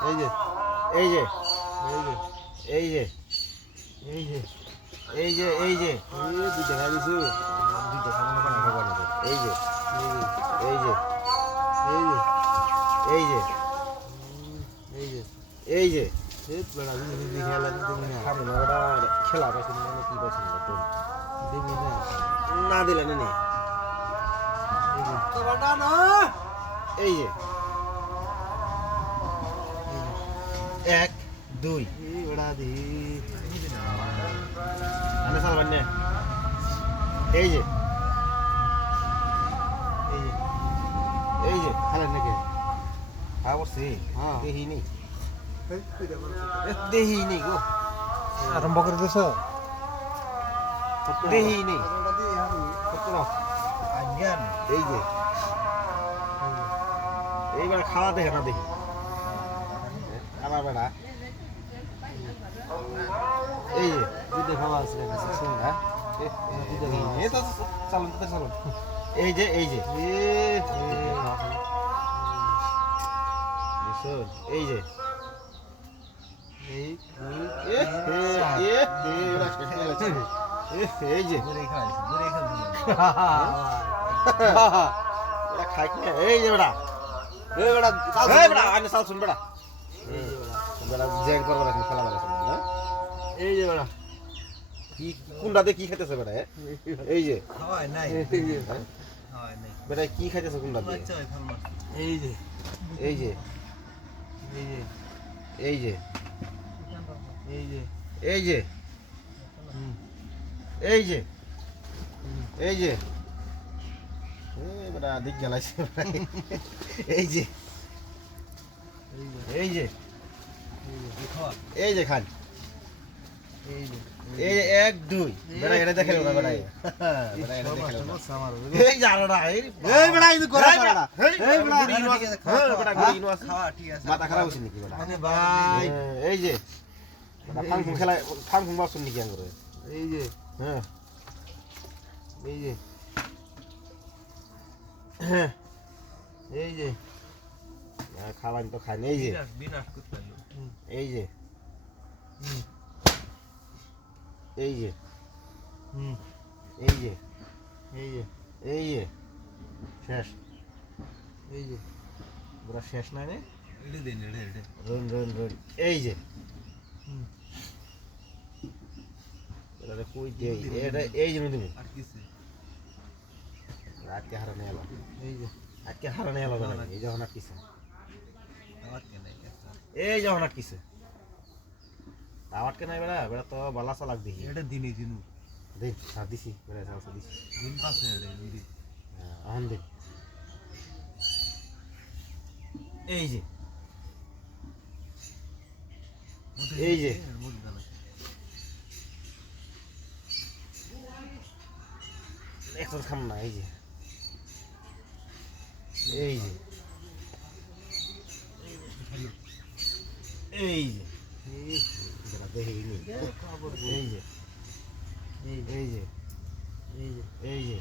এই যে এই যে এই যে এই যে এই যে এই যে এই দুইটা খাই দিছু দুইটা সামনে কানে ভগবান এই যে এই যে এই যে এই যে এই যে এই যে এই বড়া দিদি খেলা দিদি না খাবে না ওটা খেলা পাইছেন মানে কি পাইছেন না তো দিদি না না দিলে না এই যে তো বাটা না এই যে 1 2 এই বড়া দি আনে সালবান নে এই যে এই যে এই যে খেলেন নাকি আবসি হ্যাঁ দেহি নেই দেহি নেই গো আরম্ভ করে দিছ দেহি নেই কত আজ্ঞান এই যে এইবার খাওয়া দেখে না দেখি আমার বেড়া এই যে দুইটা খাওয়া আছে হ্যাঁ এই তো চালুন তো চালুন এই যে এই যে এই যে এই এই যে বুড়ি খাইছে বুড়ি খাইছে খাই এই যে বেড়া এই বড়া এই বেড়া আনে চাল শুন বেড়া বেড়া জ্যাং করবার আছে খেলা বেড়া শুন না এই যে বড়া কি কোনটা দিয়ে কি খাইতেছে বেড়া এই যে খাওয়াই নাই হ্যাঁ? খাওয়াই নাই বেড়া কি খাইতেছে কোনটা দিয়ে এই যে এই যে এই যে এই যে এই যে এই যে এই যে এই যে বেড়া দিক গেলাইছে এই যে এই যে এই যে খান এই যে এই যে 1 2 বেড়া এটা দেখে না বেড়া বেড়া এটা দেখে না এই জানো না এই বেড়া এই করে বেড়া এই বেড়া গুড়ি ইনো আছে বেড়া গুড়ি ইনো আছে খাওয়া ঠিক আছে মাথা খারাপ হইছে নাকি বেড়া মানে ভাই এই যে বেড়া ফাংফুং খেলা ফাংফুং বাসুন নাকি আঙ্গুরে এই যে হ্যাঁ এই যে হ্যাঁ এই যে খাওয়ান তো খান এই যে বিনাশ করতে এই যে এই যে হুম এই যে এই যে এই যে শেষ এই যে পুরা শেষ নাই রে এটা দেন এটা রন রন রন এই যে হুম এটা কই দেই এটা এই যে তুমি আর কিছু আজকে হারানে এলো এই যে আজকে হারানে এলো না এই যখন আটকিছে আমার কেন এই যখন আটকিছে আটকে নাই বেড়া বেড়া তো বালা চালাক দেখি এটা দিনই দিনু দেখ আর দিছি বেড়া চালাক দিছি দিন পাশে এটা দিদি আহন দেখ এই যে এই যে একটু খাম না এই যে এই যে এই যে বেড়া দেখি নি এই যে এই এই যে এই যে এই যে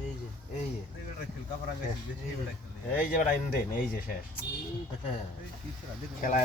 এই যে এই যে এটা খেল কাপড় আগে বেশি বেড়া খেলে এই যে বেড়া ইন্দেন এই যে শেষ খেলা